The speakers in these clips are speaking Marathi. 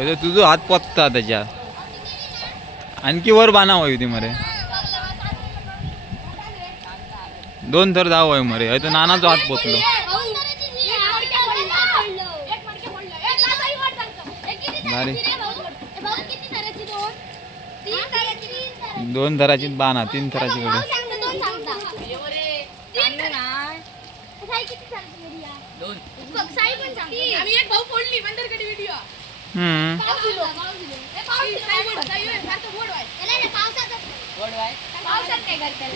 अरे तुझं हात पोचता त्याच्या. आणखी वर बाना होय ती मरे. दोन तर जाव आहे मरे. तो नानाचो हात पोचलो भारी. दोन थराची बाना तीन थराची कडे आम्ही एक भाऊ फोडली मंदिरकडे व्हिडिओ हम्म पावसात काय करताय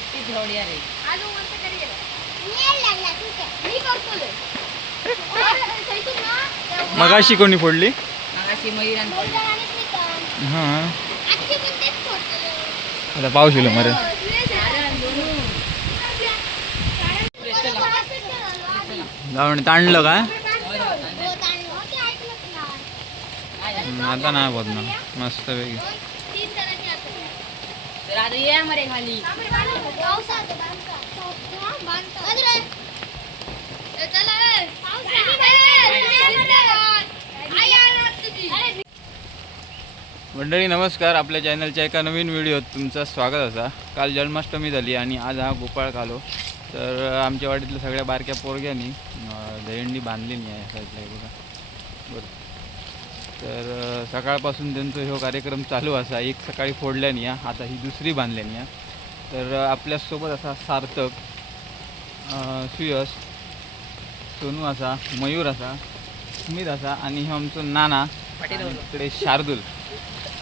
अजून मस्त करी मी करतो लय. अरे, थैसून ना, त्या मगाशी कोणी फोडली गोल्डन आणि श्रीकांत. हा आजची पण तेच फोडतो. आता पाऊस येलो मरे जाऊन ताणलं का? आता नाही होत ना. मस्त पैकी. मंडळी नमस्कार. आपल्या चॅनलच्या एका नवीन व्हिडिओत तुमचं स्वागत असा. काल जन्माष्टमी झाली आणि आज हा गोपाळ कालो. तर आमच्या वाडीतल्या सगळ्या बारक्या पोरग्यांनी बांधली नाही आहे साईडला हे बघा. बरं. तर सकाळपासून त्यांचा ह्यो कार्यक्रम चालू असा. एक सकाळी फोडल्यानी या आता ही दुसरी बांधल्यानी या तर आपल्यासोबत असा सार्थक अं, सुयश सोनू असा मयूर असा स्मित असा आणि हे आमचं नाना इकडे शार्दूल.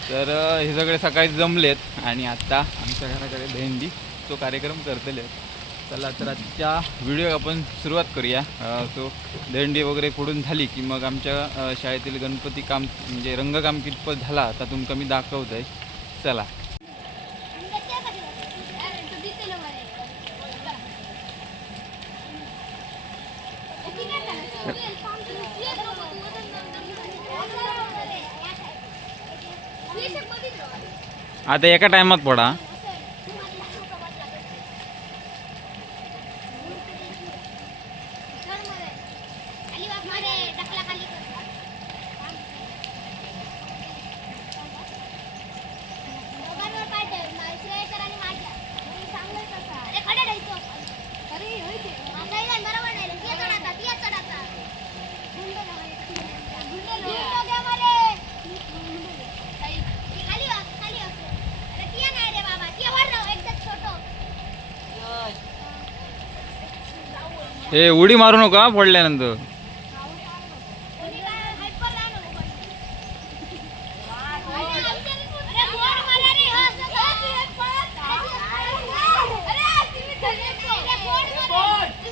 तर हे सगळे सकाळी जमलेत आणि आता आमच्या घराकडे दहीहंडी तो कार्यक्रम करतले चला तर आजच्या व्हिडिओ आपण सुरुवात करूया. सो तो वगैरे फोडून झाली की मग आमच्या शाळेतील गणपती काम म्हणजे रंगकाम कितपत झाला आता तुमका मी दाखवत आहे चला. आता एका टायमात पडा खाली वाग, खाली वाग. अरे टिया नाही रे बाबा, टिया वर राहू, एकदा छोटं. हे उडी मारू नका फोडल्यानंतर कोणी काय हायपर लावलं नको. अरे गोड मला रे, हा, सगळं तू एक पळत. अरे, तुम्ही धरले तो. अरे, गोड मला. गोड.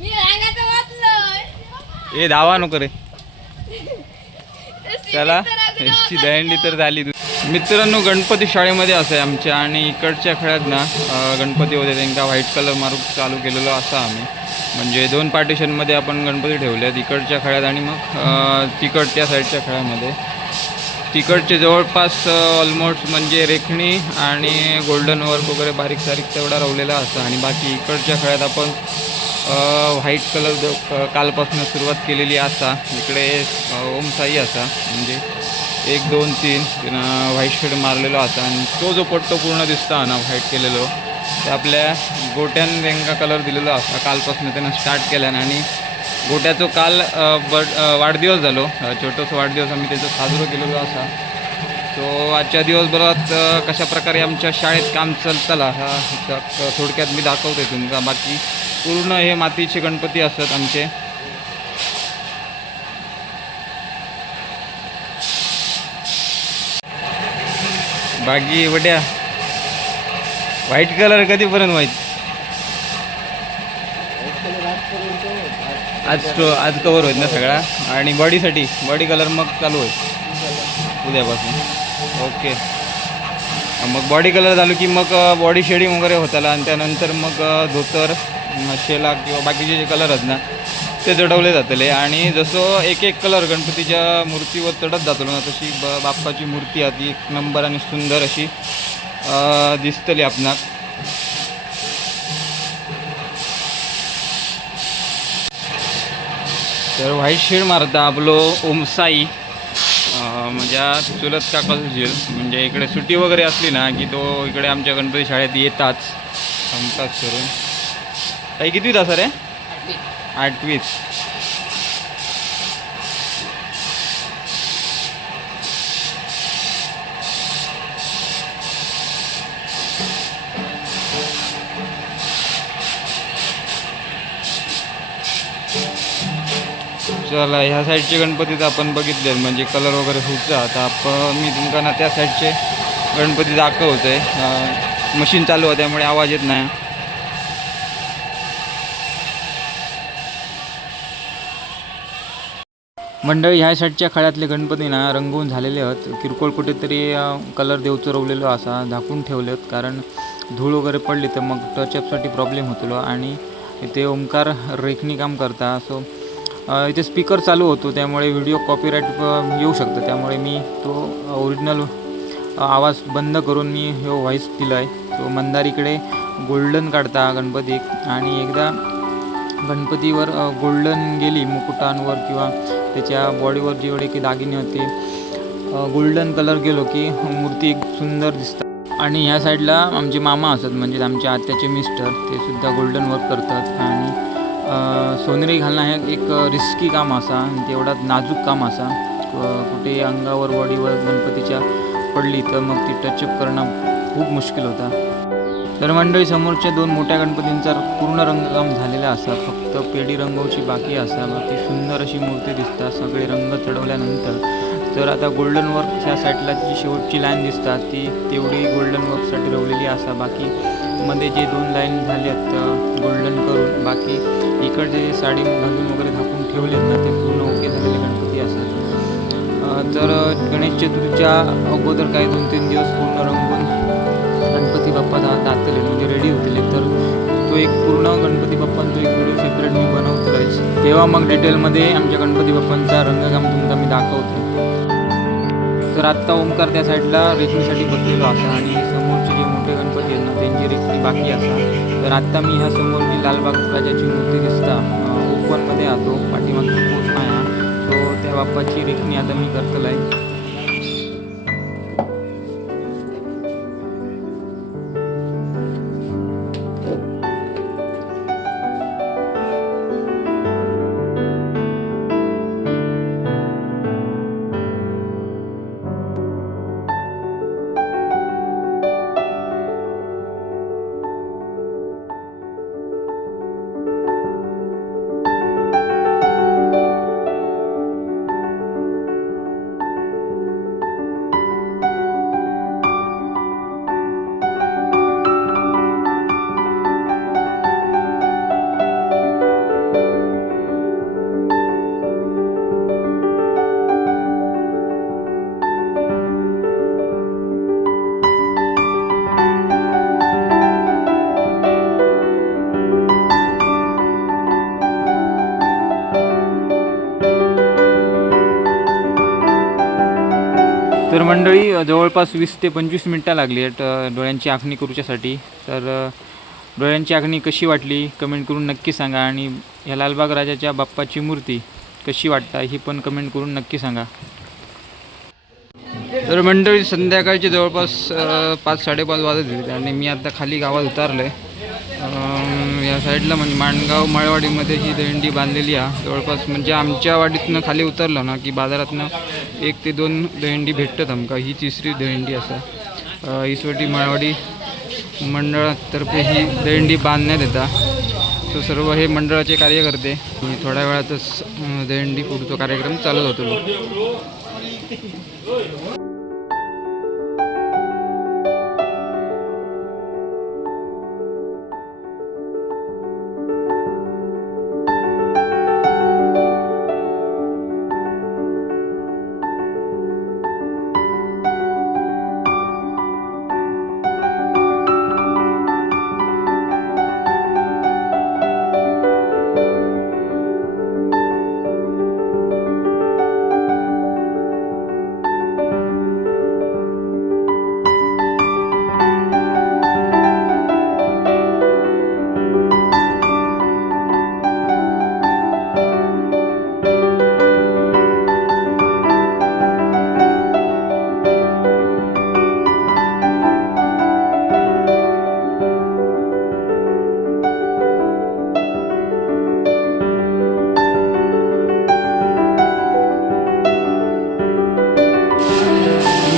मी रांगाचं हे धावा नको रे. चला ह्याची दहीहंडी तर झाली मित्रांनो गणपती शाळेमध्ये असं आहे आमच्या आणि इकडच्या खेळात ना गणपती होते त्यांना व्हाईट कलर मारून चालू केलेलो असा आम्ही. म्हणजे दोन पार्टिशनमध्ये आपण गणपती ठेवले आहेत इकडच्या खेळात आणि मग अं, तिकडच्या साईडच्या खेळामध्ये. तिकडचे जवळपास ऑलमोस्ट म्हणजे रेखणी आणि गोल्डन वर्क वगैरे बारीक सारीक तेवढा रवलेला असं. आणि बाकी इकडच्या खेळात आपण व्हाईट कलर कालपासून सुरुवात केलेली असा इकडे ओम साई असा म्हणजे एक दोन तीन तिनं व्हाईट शेड मारलेलो असा आणि तो जो पट्टो पूर्ण दिसता ना व्हाईट केलेलो ते आपल्या गोट्यान त्यांना कलर दिलेलो असा कालपासून त्यानं स्टार्ट केल्यानं आणि गोट्याचो काल बड वाढदिवस झालो. छोटोसो वाढदिवस आम्ही त्याचं साजरो केलेलो असा तो आजच्या दिवसभरात कशा प्रकारे आमच्या शाळेत काम चलतला हा थोडक्यात मी दाखवते तुमचा. बाकी पूर्ण हे मातीचे गणपती असतात आमचे. बाकी वड्या. व्हाईट कलर कधीपर्यंत व्हाईट आज तो आज कवर होईल ना सगळा. आणि बॉडीसाठी बॉडी कलर मग चालू होईल. उद्यापासून. ओके मग बॉडी कलर झालो की मग बॉडी शेडिंग वगैरे होताला. आणि त्यानंतर मग धोतर. शेला किंवा बाकीचे जे कलर आहेत ना ते चढवले जातले. आणि जसं एक एक कलर गणपतीच्या मूर्तीवर चढत जातलो ना तशी ब बाप्पाची मूर्ती आहे ती एक नंबर आणि सुंदर अशी दिसतली आपणाक. तर व्हाईट शेड मारता आपलो ओमसाई म्हणजे माझ्या चुलत काकाचं झील म्हणजे इकडे सुट्टी वगैरे असली ना की तो इकडे आमच्या गणपती शाळेत येताच. हमखास करून. काही किती असा रे आठवीत. चला ह्या साईडचे गणपती तर आपण बघितले म्हणजे कलर वगैरे खूपचा आता आपण मी तुमका ना त्या साईडचे गणपती दाखवतोय. आहे मशीन चालू आहे त्यामुळे आवाज येत नाही. मंडळी ह्या साईडच्या खळ्यातले गणपती ना रंगवून झालेले आहेत. किरकोळ कुठेतरी कलर देव चरवलेलो असा झाकून ठेवलेत. कारण धूळ वगैरे पडली तर मग टचअपसाठी प्रॉब्लेम होतो. आणि इथे ओंकार रेखणी काम करता. सो इथे स्पीकर चालू होतो. त्यामुळे व्हिडिओ कॉपीराईट येऊ शकतं. त्यामुळे मी तो ओरिजिनल आवाज बंद करून मी हो व्हॉईस दिला आहे तो मंदारीकडे गोल्डन काढता गणपती. आणि एकदा गणपतीवर गोल्डन गेली मुकुटांवर किंवा त्याच्या बॉडीवर जेवढे की दागिने होते गोल्डन कलर गेलो की मूर्ती एक सुंदर दिसतात. आणि ह्या साईडला आमचे मामा असतात म्हणजे आमच्या आत्याचे मिस्टर ते सुद्धा गोल्डन वर्क करतात. आणि सोनेरी घालणं हे एक रिस्की काम असा आणि तेवढा नाजूक काम असा. कुठे अंगावर बॉडीवर गणपतीच्या पडली तर मग ती टचअप करणं खूप मुश्किल होता. तर मंडळी समोरच्या दोन मोठ्या गणपतींचा पूर्ण रंगकाम झालेला असा फक्त पेढी रंगवची बाकी असा बाकी सुंदर अशी मूर्ती दिसतात सगळे रंग चढवल्यानंतर. तर आता गोल्डन वर्क ह्या साईडला जी शेवटची लाईन दिसतात ती तेवढी गोल्डन वर्कसाठी रवलेली असा. बाकी मध्ये जे दोन लाईन झाल्यात गोल्डन करून बाकी इकडचे जे साडी घालून वगैरे झाकून ठेवलेत ना ते पूर्ण ओके झालेले गणपती असतात तर गणेश चतुर्थीच्या अगोदर काही दोन तीन दिवस पूर्ण रंगून रेडी होतील तर तो एक पूर्ण गणपती बाप्पांचा एक व्हिडिओ सेपरेट मी बनवतोयच तेव्हा मग डिटेलमध्ये आमच्या गणपती बाप्पांचा रंगकाम तुमचा मी दाखवतो. तर आत्ता ओमकार त्या साईडला रेखीसाठी बसलेलो असा आणि समोरचे जे मोठे गणपती आहेत ना त्यांची रेखी बाकी असा तर आत्ता मी ह्या समोर जी लालबाग राजाची मूर्ती दिसता. ओपनमध्ये आतो पाठीमागची पोच नाही सो त्या बाप्पाची रेखणी आता मी करतलं आहे तर मंडळी जवळपास वीस ते पंचवीस मिनटं लागली आहेत डोळ्यांची आखणी करूच्यासाठी. तर डोळ्यांची आखणी कशी वाटली कमेंट करून नक्की सांगा आणि ह्या लालबाग राजाच्या बाप्पाची मूर्ती कशी वाटता ही पण कमेंट करून नक्की सांगा. तर मंडळी संध्याकाळचे जवळपास पाच साडेपाच वाजत होते आणि मी आता खाली गावात उतारलं आहे या साईडला म्हणजे माणगाव माळवाडीमध्ये ही दहिंडी बांधलेली आहे. जवळपास म्हणजे आमच्या वाडीतनं खाली उतरलं ना की बाजारातनं एक ते दोन दहिंडी भेटतात आमका. ही तिसरी दहिंडी असा. इसवटी माळवाडी मंडळातर्फे ही दहिंडी बांधण्यात येतात सो सर्व हे मंडळाचे कार्यकर्ते आणि थोड्या वेळातच दहिंडी पुढचा कार्यक्रम चालत होतो.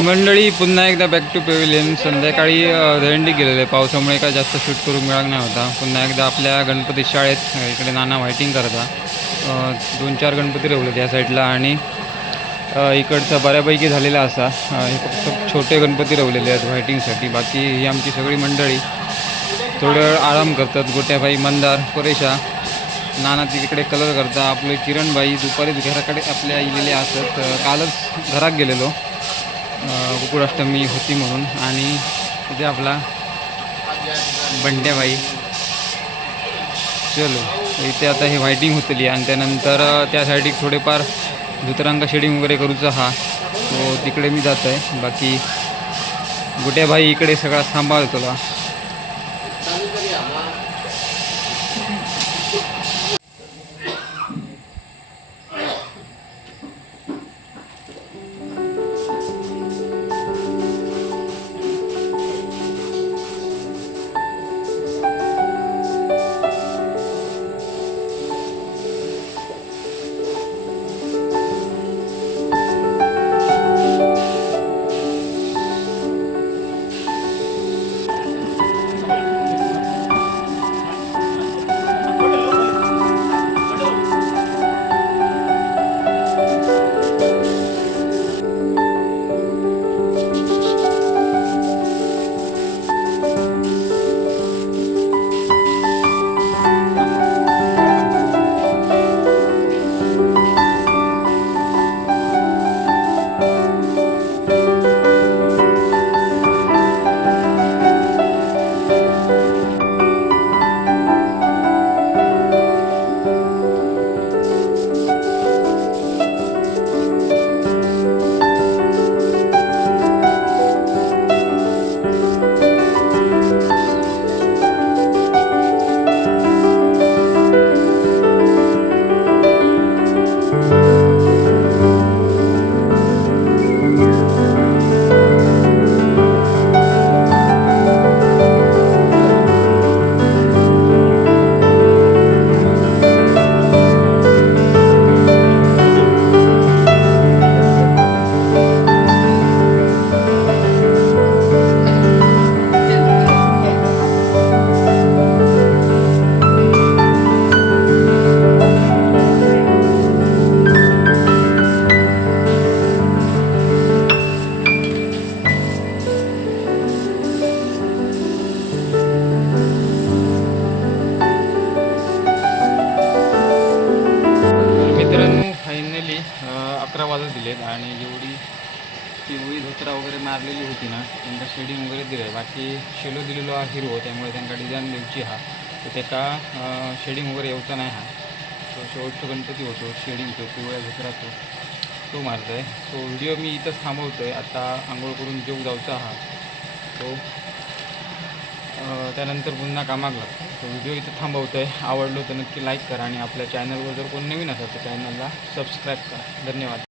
मंडळी पुन्हा एकदा बॅक टू पेविलियन संध्याकाळी अ, गेलेले. पावसामुळे काय जास्त शूट करून मिळाला नाही होता. पुन्हा एकदा आपल्या गणपती शाळेत इकडे नाना व्हायटिंग करता. दोन चार गणपती रवले या साईडला आणि इकडचं इकडचा बऱ्यापैकी झालेला असा. हे फक्त छोटे गणपती रवलेले आहेत व्हायटिंगसाठी बाकी ही आमची सगळी मंडळी थोडं वेळ आराम करतात. गोट्याबाई मंदार परेशा. नाना तिकडे कलर करता. आपले किरणबाई दुपारीच घराकडे आपल्या इलेले असत. कालच घरात गेलेलो. गोकुळाष्टमी होती म्हणून आणि इथे आपला बंड्याबाई चलो इथे आता हे व्हायटिंग होतली आणि त्यानंतर त्यासाठी थोडेफार धुतरांका शेडिंग वगैरे करूचा हा. तो तिकडे मी जात आहे बाकी गोट्याबाई इकडे सगळा सांभाळतो त्यांना शेडिंग वगैरे दिलं बाकी शेलो दिलेलो हा हिरो त्यामुळे त्यांना डिझाईन द्यायची हा. तर त्याका शेडिंग वगैरे येऊचा नाही हा. तो शेवटचा गणपती होतो शेडिंग तो पिवळ्या धोत्रा तो. तो मारतो आहे सो व्हिडिओ मी इथंच थांबवतो आहे आता आंघोळ करून जेव जाऊचा हा. तो त्यानंतर पुन्हा कामाक लागतो तो व्हिडिओ इथं थांबवतो आहे आवडलो तर नक्की लाईक करा आणि आपल्या चॅनलवर जर कोण नवीन असेल तर चॅनलला सबस्क्राईब करा. धन्यवाद.